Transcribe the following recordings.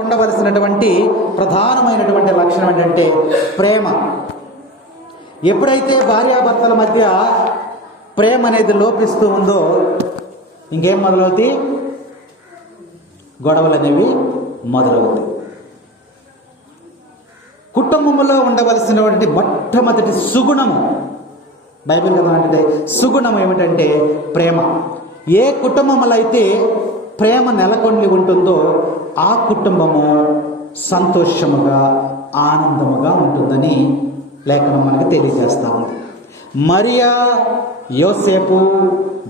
ఉండవలసినటువంటి ప్రధానమైనటువంటి లక్షణం ఏంటంటే ప్రేమ. ఎప్పుడైతే భార్యాభర్తల మధ్య ప్రేమ అనేది లోపిస్తూ ఉందో ఇంకేం మొదలవుతాయి? గొడవలు అనేవి మొదలవుతాయి. కుటుంబంలో ఉండవలసినటువంటి మొట్టమొదటి సుగుణము, బైబిల్ అంటే సుగుణం ఏమిటంటే ప్రేమ. ఏ కుటుంబంలో అయితే ప్రేమ నెలకొని ఉంటుందో ఆ కుటుంబము సంతోషముగా ఆనందముగా ఉంటుందని లేఖనం మనకు తెలియజేస్తా ఉంది. మరియా యోసేపు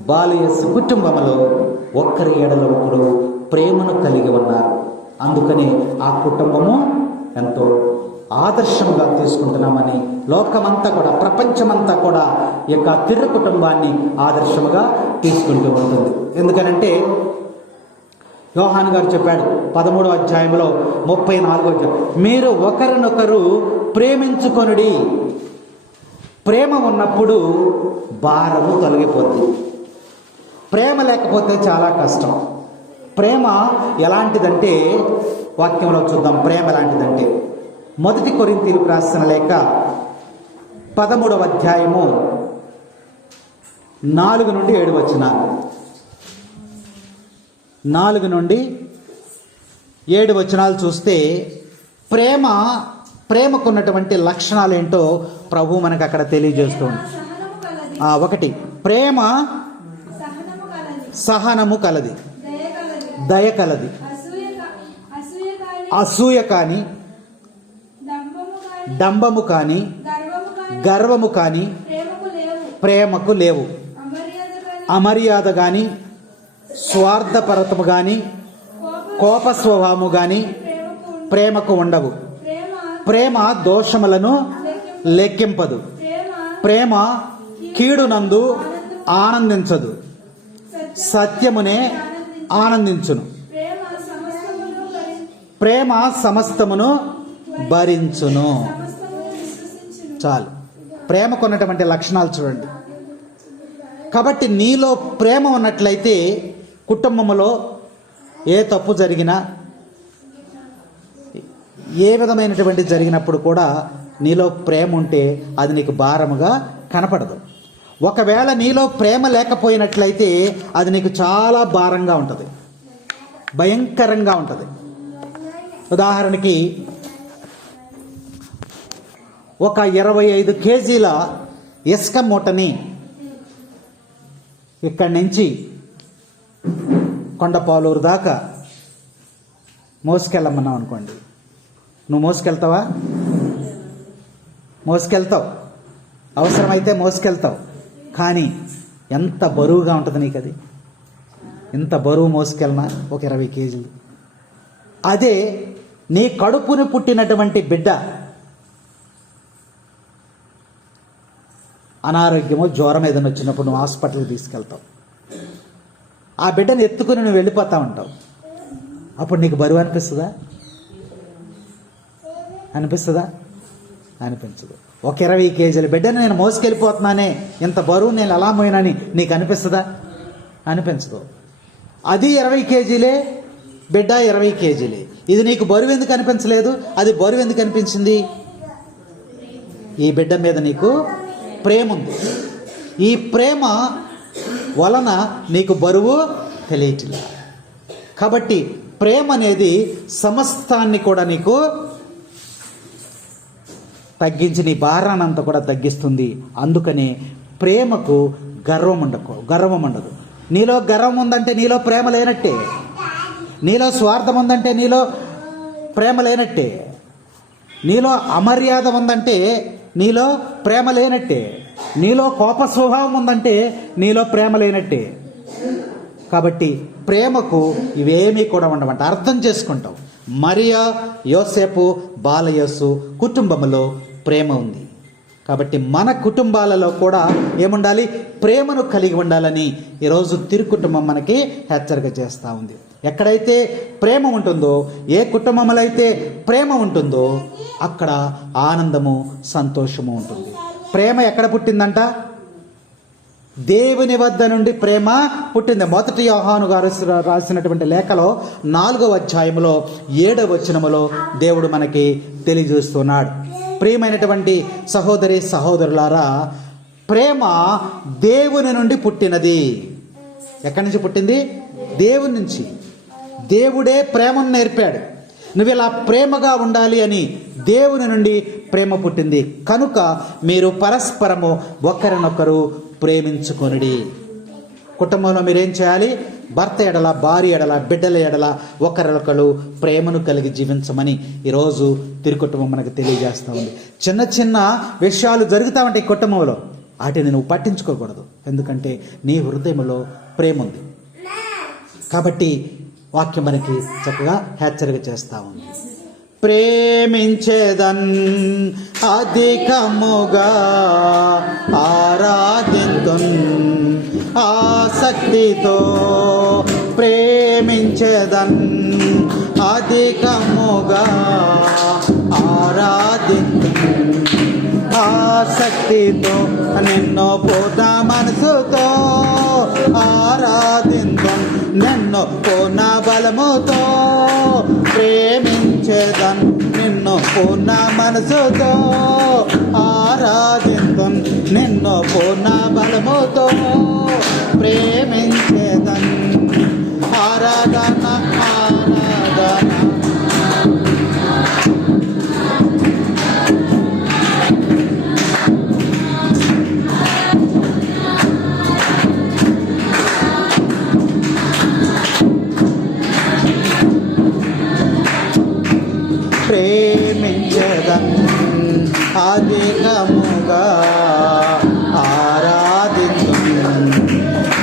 బాలయస్సు కుటుంబంలో ఒక్కరి ఎడల ఒకరు ప్రేమను కలిగి ఉన్నారు. అందుకని ఆ కుటుంబము ఎంతో ఆదర్శంగా తీసుకుంటున్నామని లోకమంతా కూడా, ప్రపంచమంతా కూడా ఈ యొక్క తిరు కుటుంబాన్ని ఆదర్శముగా తీసుకుంటూ ఉంటుంది. ఎందుకనంటే యోహాను గారు చెప్పాడు 13వ అధ్యాయంలో 34వ అధ్యాయం, మీరు ఒకరినొకరు ప్రేమించుకొనుడి. ప్రేమ ఉన్నప్పుడు భారము తొలగిపోతుంది. ప్రేమ లేకపోతే చాలా కష్టం. ప్రేమ ఎలాంటిదంటే వాక్యంలో చూద్దాం. ప్రేమ ఎలాంటిదంటే 1 కొరింథీయులకు రాసిన లేఖ 13వ అధ్యాయము 4 నుండి 7 వచనాలు. 4 నుండి 7 వచనాలు చూస్తే ప్రేమకున్నటువంటి లక్షణాలు ఏంటో ప్రభు మనకు అక్కడ తెలియజేస్తుంది. 1 ప్రేమ సహనము కలది, దయ కలది, అసూయ కాని, డంబము కాని, గర్వము కాని ప్రేమకు లేవు. అమర్యాద గాని, స్వార్థపరతము గాని, కోప స్వభావము గాని ప్రేమకు ఉండవు. ప్రేమ దోషములను లెక్కింపదు. ప్రేమ కీడునందు ఆనందించదు, సత్యమునే ఆనందించును. ప్రేమ సమస్తమును భరించును. చాలు, ప్రేమకున్నటువంటి లక్షణాలు చూడండి. కాబట్టి నీలో ప్రేమ ఉన్నట్లయితే కుటుంబంలో ఏ తప్పు జరిగినా, ఏ విధమైనటువంటి జరిగినప్పుడు కూడా నీలో ప్రేమ ఉంటే అది నీకు భారముగా కనపడదు. ఒకవేళ నీలో ప్రేమ లేకపోయినట్లయితే అది నీకు చాలా భారంగా ఉంటుంది, భయంకరంగా ఉంటుంది. ఉదాహరణకి ఒక 25 కేజీల ఇసుక మూటని ఇక్కడి నుంచి కొండపాలూరు దాకా మోసుకెళ్ళమన్నాం అనుకోండి. నువ్వు మోసుకెళ్తావా? మోసుకెళ్తావు, అవసరమైతే మోసుకెళ్తావు. కానీ ఎంత బరువుగా ఉంటుంది నీకు అది. ఎంత బరువు మోసుకెళ్ళినా ఒక 20 కేజీలు. అదే నీ కడుపుని పుట్టినటువంటి బిడ్డ అనారోగ్యమో జ్వరం ఏదైనా వచ్చినప్పుడు నువ్వు హాస్పిటల్కి తీసుకెళ్తావు. ఆ బిడ్డను ఎత్తుకుని నువ్వు వెళ్ళిపోతా ఉంటావు. అప్పుడు నీకు బరువు అనిపిస్తుందా? అనిపించదు. ఒక 20 కేజీల బిడ్డను నేను మోసుకెళ్ళిపోతున్నానే, ఇంత బరువు నేను ఎలా మోయినని నీకు అనిపిస్తుందా? అనిపించదు. అది 20 కేజీలే, బిడ్డ 20 కేజీలే. ఇది నీకు బరువు ఎందుకు అనిపించలేదు? అది బరువు ఎందుకు అనిపించింది? ఈ బిడ్డ మీద నీకు ప్రేమ ఉంది. ఈ ప్రేమ వలన నీకు బరువు తెలియట్లేదు. కాబట్టి ప్రేమ అనేది సమస్తాన్ని కూడా నీకు తగ్గించి నీ భారాన్నంతా కూడా తగ్గిస్తుంది. అందుకని ప్రేమకు గర్వం ఉండదు. నీలో గర్వం ఉందంటే నీలో ప్రేమ లేనట్టే. నీలో స్వార్థం ఉందంటే నీలో ప్రేమ లేనట్టే. నీలో అమర్యాద ఉందంటే నీలో ప్రేమ లేనట్టే. నీలో కోప స్వభావం ఉందంటే నీలో ప్రేమ లేనట్టే. కాబట్టి ప్రేమకు ఇవేమీ కూడా ఉండవంట. అర్థం చేసుకుంటాం. మరియా యోసేపు బాలయస్సు కుటుంబంలో ప్రేమ ఉంది. కాబట్టి మన కుటుంబాలలో కూడా ఏముండాలి? ప్రేమను కలిగి ఉండాలని ఈరోజు తిరు కుటుంబం మనకి హెచ్చరిక చేస్తూ ఉంది. ఎక్కడైతే ప్రేమ ఉంటుందో, ఏ కుటుంబంలో అయితే ప్రేమ ఉంటుందో అక్కడ ఆనందము, సంతోషము ఉంటుంది. ప్రేమ ఎక్కడ పుట్టిందంట? దేవుని వద్ద నుండి ప్రేమ పుట్టింది. మొదటి యోహాను గారు రాసినటువంటి లేఖలో 4వ అధ్యాయంలో 7వ వచనములో దేవుడు మనకి తెలియజేస్తున్నాడు. ప్రియమైనటువంటి సహోదరి సహోదరులారా, ప్రేమ దేవుని నుండి పుట్టినది. ఎక్కడి నుంచి పుట్టింది? దేవుని నుంచి. దేవుడే ప్రేమను నేర్పాడు. నువ్వు ఇలా ప్రేమగా ఉండాలి అని దేవుని నుండి ప్రేమ పుట్టింది. కనుక మీరు పరస్పరము ఒకరినొకరు ప్రేమించుకొనుడి. కుటుంబంలో మీరేం చేయాలి? భర్త ఎడల, భార్య ఎడల, బిడ్డల ఎడల ఒకరినొకరు ప్రేమను కలిగి జీవించమని ఈరోజు తిరుకుటుంబం మనకు తెలియజేస్తూ ఉంది. చిన్న చిన్న విషయాలు జరుగుతూ ఉంటాయి కుటుంబంలో, వాటిని నువ్వు పట్టించుకోకూడదు. ఎందుకంటే నీ హృదయంలో ప్రేమ ఉంది. కాబట్టి వాక్యం మనకి చక్కగా హెచ్చరిక చేస్తూ ఉంది. ప్రేమించేదన్ అధికముగా ఆరాధింతున్ ఆసక్తితో, ప్రేమించేదన్ అధికముగా ఆరాధింతున్ ఆసక్తితో, నిన్ను పూర్ణ మనసుతో ఆరాధింతున్ నిన్ను పూర్ణ బలముతో, ప్రేమించేదన్ నిన్ను పూర్ణ మనసుతో ఆరాధింతున్ నిన్ను పూర్ణ బలముతో, ప్రేమించేదన్. ఆరాధన ఆరాధన ప్రేమించదన్ అధికముగా ఆరాధించున్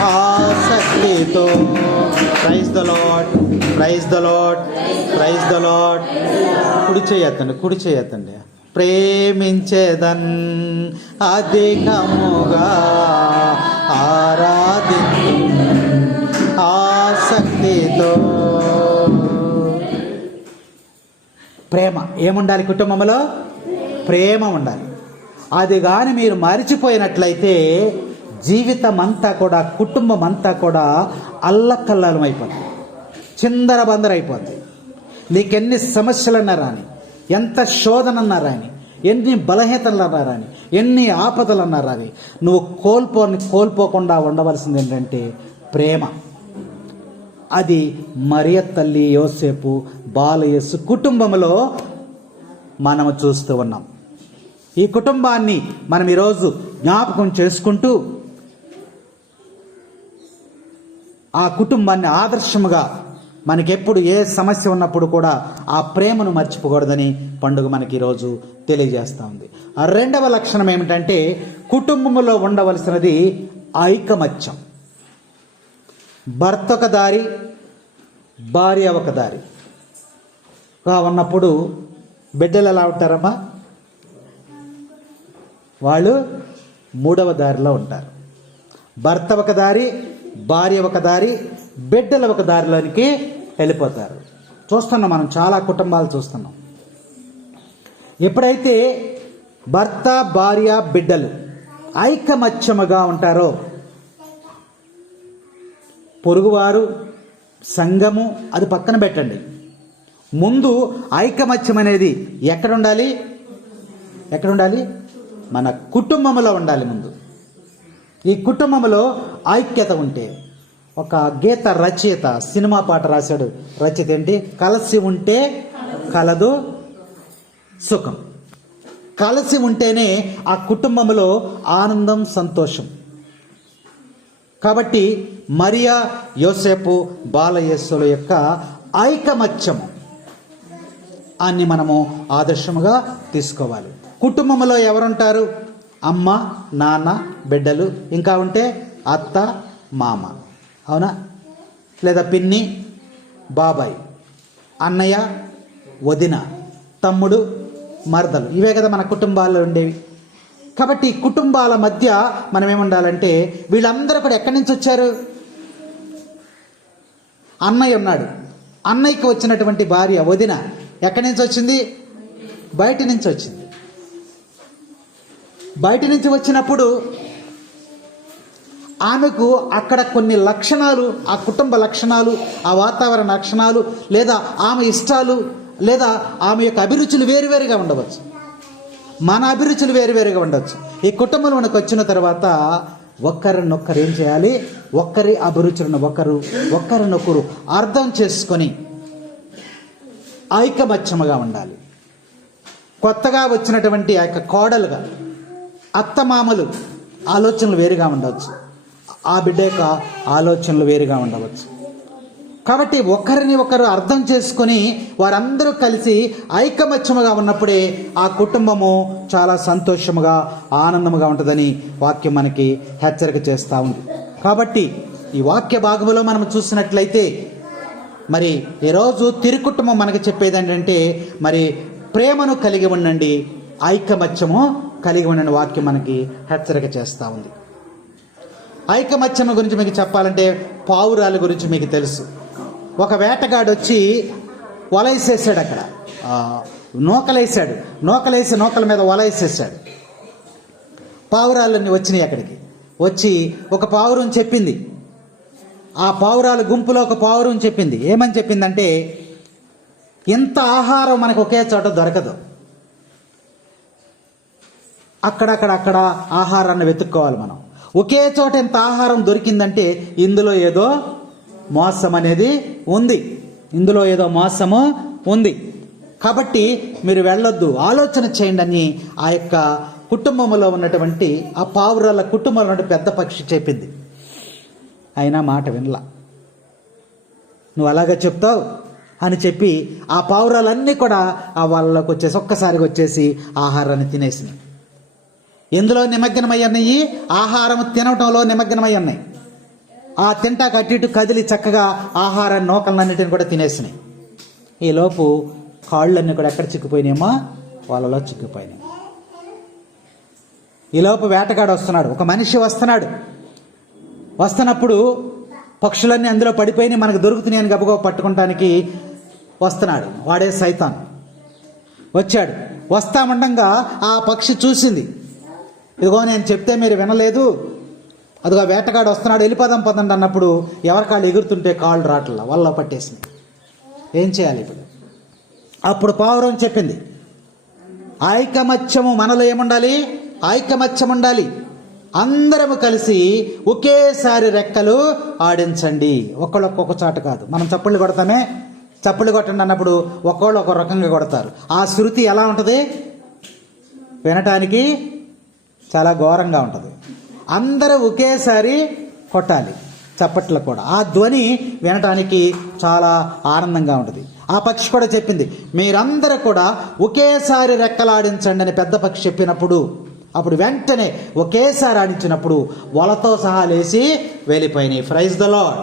ఆసక్తితో. Praise the lord, praise the lord, praise the lord. కుడి చేయొద్దండి. ప్రేమించేదన్ అధికముగా ఆరాధించున్ ఆసక్తితో. ప్రేమ ఏముండాలి? కుటుంబంలో ప్రేమ ఉండాలి. అది కానీ మీరు మరిచిపోయినట్లయితే జీవితం అంతా కూడా, కుటుంబం అంతా కూడా అల్లకల్లాలం అయిపోతుంది, చిందర బందర అయిపోతుంది. నీకెన్ని సమస్యలు అన్నారాని, ఎంత శోధన అన్నారాని, ఎన్ని బలహీనతలు అన్నారాని, ఎన్ని ఆపదలు అన్నారాని, నువ్వు కోల్పోకుండా ఉండవలసింది ఏంటంటే ప్రేమ. అది మరియ తల్లి, యోసేపు, బాలయేసు కుటుంబంలో మనము చూస్తూ ఉన్నాం. ఈ కుటుంబాన్ని మనం ఈరోజు జ్ఞాపకం చేసుకుంటూ ఆ కుటుంబాన్ని ఆదర్శముగా, మనకెప్పుడు ఏ సమస్య ఉన్నప్పుడు కూడా ఆ ప్రేమను మర్చిపోకూడదని పండుగ మనకి ఈరోజు తెలియజేస్తూ ఉంది. ఆ రెండవ లక్షణం ఏమిటంటే కుటుంబంలో ఉండవలసినది ఐకమత్యం. భర్త ఒక దారి, భార్య ఒక దారిగా ఉన్నప్పుడు బిడ్డలు ఎలా ఉంటారమ్మా? వాళ్ళు మూడవ దారిలో ఉంటారు. భర్త ఒక దారి, భార్య ఒక దారి, బిడ్డలు ఒక దారిలోనికి వెళ్ళిపోతారు. చూస్తున్నాం, మనం చాలా కుటుంబాలు చూస్తున్నాం. ఎప్పుడైతే భర్త, భార్య, బిడ్డలు ఐకమత్యముగా ఉంటారో, పొరుగువారు, సంఘము అది పక్కన పెట్టండి. ముందు ఐకమత్యం అనేది ఎక్కడ ఉండాలి? మన కుటుంబంలో ఉండాలి. ముందు ఈ కుటుంబంలో ఐక్యత ఉంటే, ఒక గీత రచయిత సినిమా పాట రాశాడు. రచయిత ఏంటి? కలిసి ఉంటే కలదు సుఖం. కలిసి ఉంటేనే ఆ కుటుంబంలో ఆనందం, సంతోషం. కాబట్టి మరియా, యోసేపు, బాలయేసుల యొక్క ఐకమత్యము అన్ని మనము ఆదర్శముగా తీసుకోవాలి. కుటుంబంలో ఎవరుంటారు? అమ్మ, నాన్న, బిడ్డలు, ఇంకా ఉంటే అత్త, మామ, అవునా? లేదా పిన్ని, బాబాయ్, అన్నయ్య, వదిన, తమ్ముడు, మరదలు. ఇవే కదా మన కుటుంబాల్లో ఉండేవి. కాబట్టి కుటుంబాల మధ్య మనం ఏముండాలంటే, వీళ్ళందరూ కూడా ఎక్కడి నుంచి వచ్చారు? అన్నయ్య ఉన్నాడు, అన్నయ్యకి వచ్చినటువంటి భార్య వదిన ఎక్కడి నుంచి వచ్చింది? బయట నుంచి వచ్చింది. బయట నుంచి వచ్చినప్పుడు ఆమెకు అక్కడ కొన్ని లక్షణాలు, ఆ కుటుంబ లక్షణాలు, ఆ వాతావరణ లక్షణాలు, లేదా ఆమె ఇష్టాలు, లేదా ఆమె యొక్క అభిరుచులు వేరువేరుగా ఉండవచ్చు. మన అభిరుచులు వేరువేరుగా ఉండవచ్చు. ఈ కుటుంబంలో మనకు వచ్చిన తర్వాత ఒక్కరినొక్కరు ఏం చేయాలి? ఒక్కరి అభిరుచులను ఒక్కరినొకరు అర్థం చేసుకొని ఐకమత్యముగా ఉండాలి. కొత్తగా వచ్చినటువంటి ఆ యొక్క కోడలుగా అత్తమామలు ఆలోచనలు వేరుగా ఉండవచ్చు, ఆ బిడ్డ యొక్క ఆలోచనలు వేరుగా ఉండవచ్చు. కాబట్టి ఒకరిని ఒకరు అర్థం చేసుకొని వారందరూ కలిసి ఐకమత్యముగా ఉన్నప్పుడే ఆ కుటుంబము చాలా సంతోషముగా ఆనందముగా ఉంటుందని వాక్యం మనకి హెచ్చరిక చేస్తూ ఉంది. కాబట్టి ఈ వాక్య భాగంలో మనం చూసినట్లయితే మరి ఈరోజు తిరుకుటుంబం మనకి చెప్పేది ఏంటంటే మరి ప్రేమను కలిగి ఉండండి, ఐకమత్యము కలిగి ఉండండి వాక్యం మనకి హెచ్చరిక చేస్తూ ఉంది. ఐకమత్యం గురించి మీకు చెప్పాలంటే పావురాల గురించి మీకు తెలుసు. ఒక వేటగాడు వచ్చి వలైసేసాడు, అక్కడ నూకలేసి నూకల మీద వలైసేసాడు. పావురాలన్నీ వచ్చినాయి. అక్కడికి వచ్చి ఒక పావురం చెప్పింది, ఆ పావురాల గుంపులో ఒక పావురం చెప్పింది. ఏమని చెప్పిందంటే, ఇంత ఆహారం మనకు ఒకే చోట దొరకదు, అక్కడ ఆహారాన్ని వెతుక్కోవాలి మనం. ఒకే చోట ఇంత ఆహారం దొరికిందంటే ఇందులో ఏదో మోసం అనేది ఉంది, ఇందులో ఏదో మోసము ఉంది. కాబట్టి మీరు వెళ్ళొద్దు, ఆలోచన చేయండి అని ఆ యొక్క కుటుంబంలో ఉన్నటువంటి ఆ పావురాల కుటుంబంలో ఉన్నటువంటి పెద్ద పక్షి చెప్పింది. అయినా మాట వినలా. నువ్వు అలాగే చెప్తావు అని చెప్పి ఆ పావురాలన్నీ కూడా ఆ వాళ్ళకి వచ్చేసి ఒక్కసారిగా వచ్చేసి ఆహారాన్ని తినేసినాయి. ఎందులో నిమగ్నమై ఉన్నాయి? ఆహారం తినటంలో నిమగ్నమై ఉన్నాయి. ఆ తింటాక అటు ఇటు కదిలి చక్కగా ఆహారాన్ని నూకలన్నిటిని కూడా తినేసినాయి. ఈలోపు కాళ్ళన్నీ కూడా ఎక్కడ చిక్కిపోయినాయేమో వాళ్ళలో చిక్కిపోయినాయి. ఈలోపు వేటగాడు వస్తున్నాడు, ఒక మనిషి వస్తున్నప్పుడు పక్షులన్నీ అందులో పడిపోయి మనకు దొరుకుతున్నాయని గబగబా పట్టుకోవటానికి వస్తున్నాడు. వాడే సైతాన్ వచ్చాడు. వస్తామండగా ఆ పక్షి చూసింది, ఇదిగో నేను చెప్తే మీరు వినలేదు, అదిగో వేటగాడు వస్తున్నాడు, వెళ్ళిపోదాం పదండి అన్నప్పుడు ఎవరి కాళ్ళు ఎగురుతుంటే కాళ్ళు రాట్ల వల్ల పట్టేసింది. ఏం చేయాలి ఇప్పుడు? అప్పుడు పావురం చెప్పింది, ఐకమత్యము మనలో ఏముండాలి? ఐకమత్యం ఉండాలి. అందరము కలిసి ఒకేసారి రెక్కలు ఆడించండి. ఒక్కొక్క చాట కాదు. మనం చప్పుళ్ళు కొడతామే, చప్పుళ్ళు కొట్టండి అన్నప్పుడు ఒక్కోళ్ళు ఒక రకంగా కొడతారు. ఆ శృతి ఎలా ఉంటుంది? వినటానికి చాలా ఘోరంగా ఉంటుంది. అందరూ ఒకేసారి కొట్టాలి, చప్పట్లు కూడా. ఆ ధ్వని వినటానికి చాలా ఆనందంగా ఉంటుంది. ఆ పక్షి కూడా చెప్పింది, మీరందరూ కూడా ఒకేసారి రెక్కలాడించండి అని పెద్ద పక్షి చెప్పినప్పుడు అప్పుడు వెంటనే ఒకేసారి ఆడించినప్పుడు వలతో సహా లేచి వెళ్ళిపోయినాయి. Praise the lord,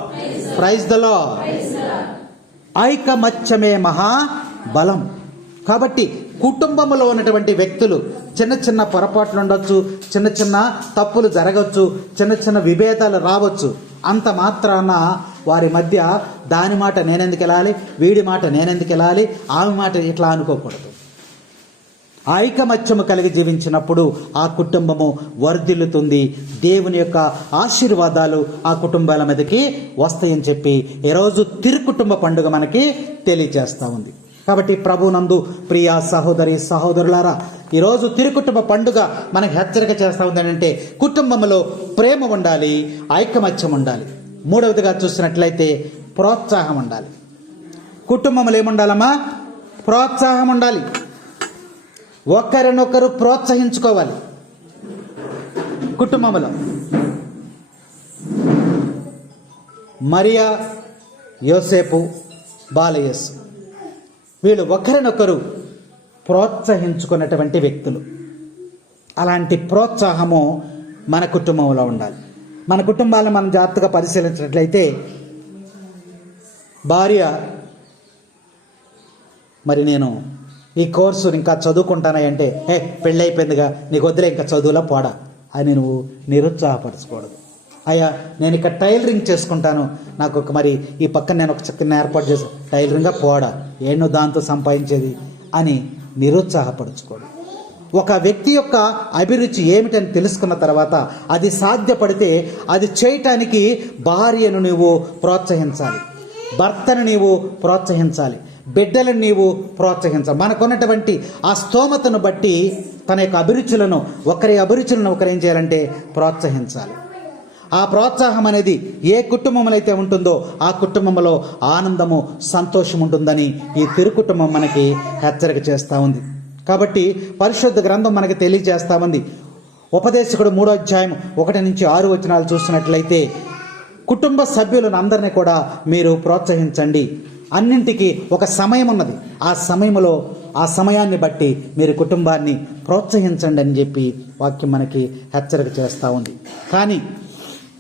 praise the Lord. ఐకమత్యమే మహా బలం. కాబట్టి కుటుంబంలో ఉన్నటువంటి వ్యక్తులు చిన్న చిన్న పొరపాట్లు ఉండొచ్చు, చిన్న చిన్న తప్పులు జరగవచ్చు, చిన్న చిన్న విభేదాలు రావచ్చు. అంత మాత్రాన వారి మధ్య దాని మాట నేనెందుకు వెళ్ళాలి, వీడి మాట నేనెందుకు వెళ్ళాలి, ఆమె మాట ఇట్లా అనుకోకూడదు. ఐకమత్యము కలిగి జీవించినప్పుడు ఆ కుటుంబము వర్ధిల్లుతుంది. దేవుని యొక్క ఆశీర్వాదాలు ఆ కుటుంబాల మీదకి వస్తాయని చెప్పి ఈరోజు తిరుకుటుంబ పండుగ మనకి తెలియజేస్తూ ఉంది. కాబట్టి ప్రభునందు ప్రియ సహోదరి సహోదరులారా, ఈరోజు తిరుకుటుంబ పండుగ మనకు హెచ్చరిక చేస్తూ ఉంది ఏంటంటే కుటుంబంలో ప్రేమ ఉండాలి, ఐకమత్యం ఉండాలి. మూడవదిగా చూసినట్లయితే ప్రోత్సాహం ఉండాలి. కుటుంబంలో ఏముండాలమ్మా? ప్రోత్సాహం ఉండాలి. ఒకరినొకరు ప్రోత్సహించుకోవాలి. కుటుంబంలో మరియా, యోసేపు, బాలయేసు వీళ్ళు ఒకరినొకరు ప్రోత్సహించుకున్నటువంటి వ్యక్తులు. అలాంటి ప్రోత్సాహము మన కుటుంబంలో ఉండాలి. మన కుటుంబాలను మనం జాగ్రత్తగా పరిశీలించినట్లయితే భార్య, మరి నేను ఈ కోర్సు ఇంకా చదువుకుంటానంటే, పెళ్ళి అయిపోయిందిగా నీకు వద్దులే ఇంకా చదువులా పోడా అని నువ్వు నిరుత్సాహపరచకూడదు. అయ్యా నేను ఇక్కడ టైలరింగ్ చేసుకుంటాను, నాకు ఒక మరి ఈ పక్కన నేను ఒక చక్కని ఏర్పాటు చేసి టైలరింగ్గా పోడా, నువ్వు దాంతో సంపాదించేది అని నిరుత్సాహపరచుకోడు. ఒక వ్యక్తి యొక్క అభిరుచి ఏమిటని తెలుసుకున్న తర్వాత అది సాధ్యపడితే అది చేయటానికి భార్యను నీవు ప్రోత్సహించాలి, భర్తను నీవు ప్రోత్సహించాలి, బిడ్డలను నీవు ప్రోత్సహించాలి. మనకున్నటువంటి ఆ స్తోమతను బట్టి తన యొక్క అభిరుచులను ఒకరు ఏం చేయాలంటే ప్రోత్సహించాలి. ఆ ప్రోత్సాహం అనేది ఏ కుటుంబంలో అయితే ఉంటుందో ఆ కుటుంబంలో ఆనందము, సంతోషం ఉంటుందని ఈ తిరుకుటుంబం మనకి హెచ్చరిక చేస్తూ ఉంది. కాబట్టి పరిశుద్ధ గ్రంథం మనకి తెలియజేస్తూ ఉంది. ఉపదేశకుడు 3వ అధ్యాయం 1-6 వచనాలు చూసినట్లయితే కుటుంబ సభ్యులను అందరినీ కూడా మీరు ప్రోత్సహించండి. అన్నింటికి ఒక సమయం ఉన్నది. ఆ సమయాన్ని బట్టి మీరు కుటుంబాన్ని ప్రోత్సహించండి అని చెప్పి వాక్యం మనకి హెచ్చరిక చేస్తూ ఉంది. కానీ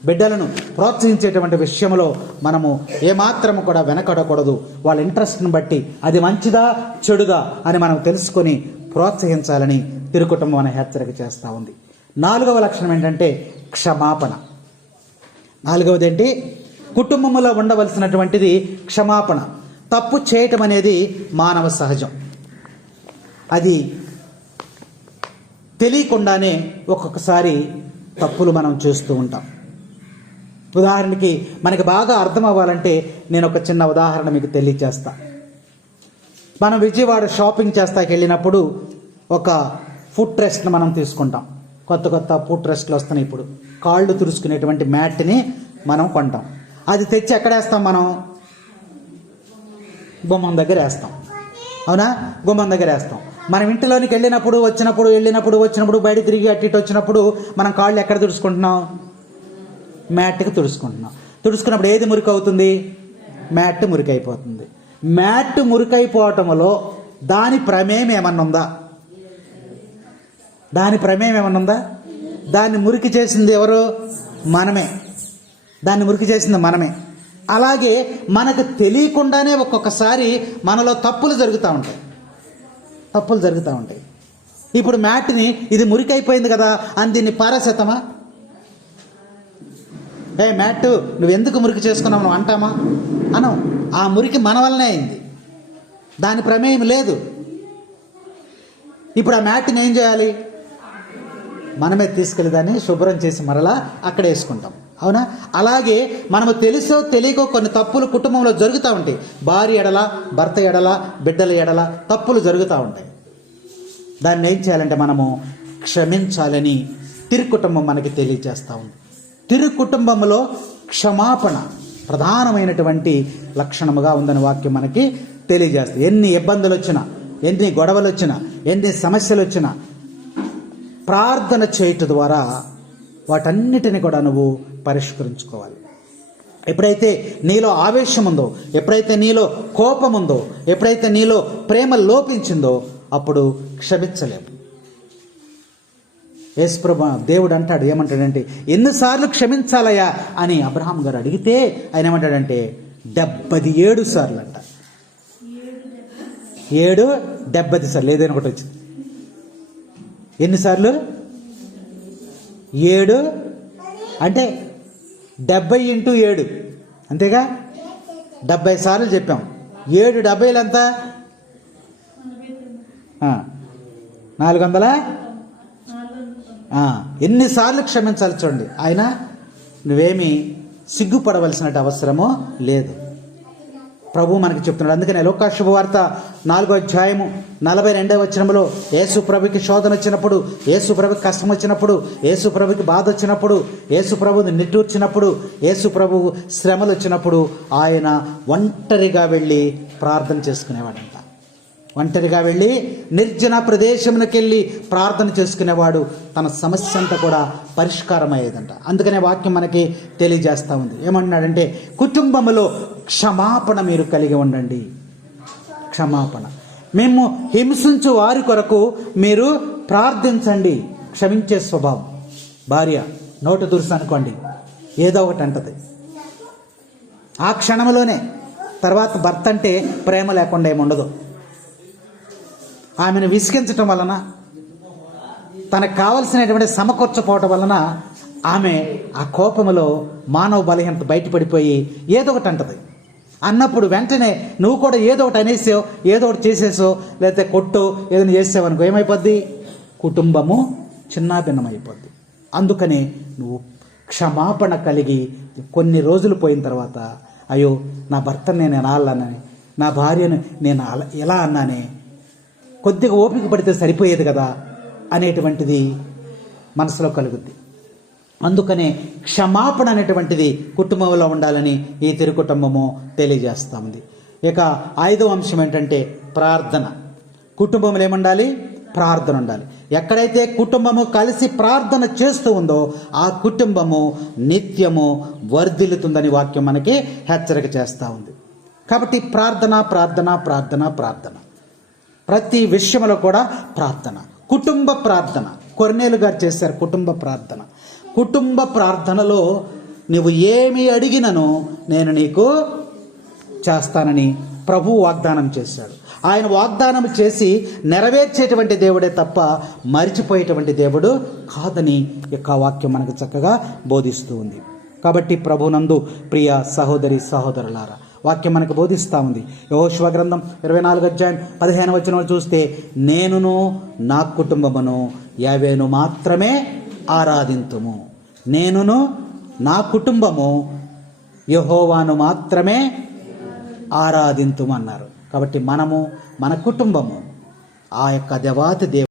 బిడ్డలను ప్రోత్సహించేటువంటి విషయంలో మనము ఏమాత్రము కూడా వెనకడకూడదు. వాళ్ళ ఇంట్రెస్ట్ని బట్టి అది మంచిదా చెడుదా అని మనం తెలుసుకొని ప్రోత్సహించాలని తిరుకుటుంబం అనే హెచ్చరిక చేస్తూ ఉంది. 4వ లక్షణం ఏంటంటే క్షమాపణ. 4వది ఏంటి? కుటుంబంలో ఉండవలసినటువంటిది క్షమాపణ. తప్పు చేయటం అనేది మానవ సహజం. అది తెలియకుండానే ఒక్కొక్కసారి తప్పులు మనం చేస్తూ ఉంటాం. ఉదాహరణకి మనకి బాగా అర్థం అవ్వాలంటే నేను ఒక చిన్న ఉదాహరణ మీకు తెలియజేస్తా. మనం విజయవాడ షాపింగ్ చేస్తాకి వెళ్ళినప్పుడు ఒక ఫుట్ రెస్ట్ని మనం తీసుకుంటాం. కొత్త ఫుట్ రెస్ట్లు వస్తున్నాయి. ఇప్పుడు కాళ్ళు తుడుచుకునేటువంటి మ్యాట్ని మనం కొంటాం. అది తెచ్చి ఎక్కడేస్తాం? మనం గుమ్మం దగ్గర వేస్తాం. అవునా? గుమ్మం దగ్గర వేస్తాం. మనం ఇంటిలోనికి వచ్చినప్పుడు బయట తిరిగి అటు ఇటు వచ్చినప్పుడు మనం కాళ్ళు ఎక్కడ తుడుచుకుంటున్నాం? మ్యాట్కి తుడుచుకుంటున్నాం. తుడుచుకున్నప్పుడు ఏది మురికి అవుతుంది? మ్యాట్ మురికైపోతుంది. మ్యాట్ మురికైపోవటంలో దాని ప్రమేయం ఏమన్నా ఉందా? దాన్ని మురికి చేసింది ఎవరు? మనమే. అలాగే మనకు తెలియకుండానే ఒక్కొక్కసారి మనలో తప్పులు జరుగుతూ ఉంటాయి. ఇప్పుడు మ్యాట్ని ఇది మురికైపోయింది కదా అని దీన్ని పారసేతమా? మ్యాట్ నువ్వు ఎందుకు మురికి చేసుకున్నావు నువ్వు అంటామా? అనం. ఆ మురికి మన వల్లనే అయింది, దాని ప్రమేయం లేదు. ఇప్పుడు ఆ మ్యాట్ని ఏం చేయాలి? మనమే తీసుకెళ్ళి దాన్ని శుభ్రం చేసి మరలా అక్కడ వేసుకుంటాం. అవునా? అలాగే మనము తెలుసో తెలియకో కొన్ని తప్పులు కుటుంబంలో జరుగుతూ ఉంటాయి. భార్య ఎడల, భర్త ఎడల, బిడ్డల ఎడల తప్పులు జరుగుతూ ఉంటాయి. దాన్ని ఏం చేయాలంటే మనము క్షమించాలని తిరుకుటుంబం మనకి తెలియజేస్తూ ఉంది. తిరుకుటుంబంలో క్షమాపణ ప్రధానమైనటువంటి లక్షణముగా ఉందని వాక్యం మనకి తెలియజేస్తుంది. ఎన్ని ఇబ్బందులు వచ్చినా, ఎన్ని గొడవలు వచ్చినా, ఎన్ని సమస్యలు వచ్చినా ప్రార్థన చేయటం ద్వారా వాటన్నిటిని కూడా నువ్వు పరిష్కరించుకోవాలి. ఎప్పుడైతే నీలో ఆవేశం ఉందో, ఎప్పుడైతే నీలో కోపం ఉందో, ఎప్పుడైతే నీలో ప్రేమ లోపించిందో అప్పుడు క్షమించలేము. యేసుప్రభు దేవుడు అంటాడు, ఏమంటాడంటే ఎన్నిసార్లు క్షమించాలయ్యా అని అబ్రహాం గారు అడిగితే ఆయన ఏమంటాడంటే 77 సార్లు అంట. 70 సార్లు ఏదైనా ఒకటి వచ్చింది. ఎన్నిసార్లు? 7 అంటే 70 × 7 అంతేగా, 70 సార్లు చెప్పాం. 7 70లు ఎంత? 400. ఎన్నిసార్లు క్షమించాలి చూడండి. ఆయన నువ్వేమీ సిగ్గుపడవలసిన అవసరమో లేదు. ప్రభు మనకి చెప్తున్నాడు. అందుకనే లోకా శుభవార్త 4వ అధ్యాయము 42వ వచనంలో యేసు ప్రభుకి శోధన వచ్చినప్పుడు, యేసు ప్రభుకి కష్టం వచ్చినప్పుడు, యేసు ప్రభుకి బాధ వచ్చినప్పుడు, యేసు ప్రభుని నిట్టూర్చినప్పుడు, యేసు ప్రభువు శ్రమలు వచ్చినప్పుడు ఆయన ఒంటరిగా వెళ్ళి ప్రార్థన చేసుకునేవాడంట. ఒంటరిగా వెళ్ళి నిర్జన ప్రదేశమునకు వెళ్ళి ప్రార్థన చేసుకునేవాడు. తన సమస్య అంతా కూడా పరిష్కారం అయ్యేదంట. అందుకనే వాక్యం మనకి తెలియజేస్తూ ఉంది. ఏమన్నాడంటే కుటుంబంలో క్షమాపణ మీరు కలిగి ఉండండి. క్షమాపణ. మేము హింసించు వారి కొరకు మీరు ప్రార్థించండి. క్షమించే స్వభావం. భార్య నోటు దురుసు అనుకోండి, ఏదో ఒకటి అంటది ఆ క్షణంలోనే. తర్వాత భర్త అంటే ప్రేమ లేకుండా ఏముండదు. ఆమెను విసిగించటం వలన, తనకు కావలసినటువంటి సమకూర్చపోవటం వలన ఆమె ఆ కోపములో మానవ బలహీనత బయటపడిపోయి ఏదో ఒకటి అంటది. అన్నప్పుడు వెంటనే నువ్వు కూడా ఏదో ఒకటి అనేసావు, ఏదో ఒకటి చేసేసో, లేకపోతే కొట్టో ఏదైనా చేసావు అనుకో, ఏమైపోద్ది? కుటుంబము చిన్నాభిన్నమైపోద్ది. అందుకనే నువ్వు క్షమాపణ కలిగి కొన్ని రోజులు పోయిన తర్వాత, అయ్యో నా భర్తను నేను ఎలా అన్నానే, నా భార్యను నేను ఎలా అన్నానే, కొద్దిగా ఓపిక పడితే సరిపోయేది కదా అనేటువంటిది మనసులో కలుగుద్ది. అందుకనే క్షమాపణ అనేటువంటిది కుటుంబంలో ఉండాలని ఈ తిరుకుటుంబము తెలియజేస్తూ ఉంది. ఇక 5వ అంశం ఏంటంటే ప్రార్థన. కుటుంబంలో ఏముండాలి? ప్రార్థన ఉండాలి. ఎక్కడైతే కుటుంబము కలిసి ప్రార్థన చేస్తూ ఉందో ఆ కుటుంబము నిత్యము వర్ధిల్లుతుందని వాక్యం మనకి హెచ్చరిక చేస్తూ ఉంది. కాబట్టి ప్రార్థన ప్రార్థన ప్రార్థన ప్రార్థన, ప్రతి విషయంలో కూడా ప్రార్థన. కుటుంబ ప్రార్థన కొర్నేలు గారు చేశారు. కుటుంబ ప్రార్థన. కుటుంబ ప్రార్థనలో నువ్వు ఏమి అడిగినను నేను నీకు చేస్తానని ప్రభు వాగ్దానం చేశాడు. ఆయన వాగ్దానం చేసి నెరవేర్చేటువంటి దేవుడే తప్ప మరిచిపోయేటువంటి దేవుడు కాదని యొక్క వాక్యం మనకు చక్కగా బోధిస్తూ ఉంది. కాబట్టి ప్రభునందు ప్రియ సహోదరి సహోదరులారా, వాక్యం మనకు బోధిస్తూ ఉంది. యెహోషువ గ్రంథం 24వ అధ్యాయం 15వ వచనం చూస్తే, నేనును నా కుటుంబమును యావేను మాత్రమే ఆరాధింతుము. నేనును నా కుటుంబము యెహోవాను మాత్రమే ఆరాధింతుము అన్నారు. కాబట్టి మనము, మన కుటుంబము ఆ యొక్క దేవాతి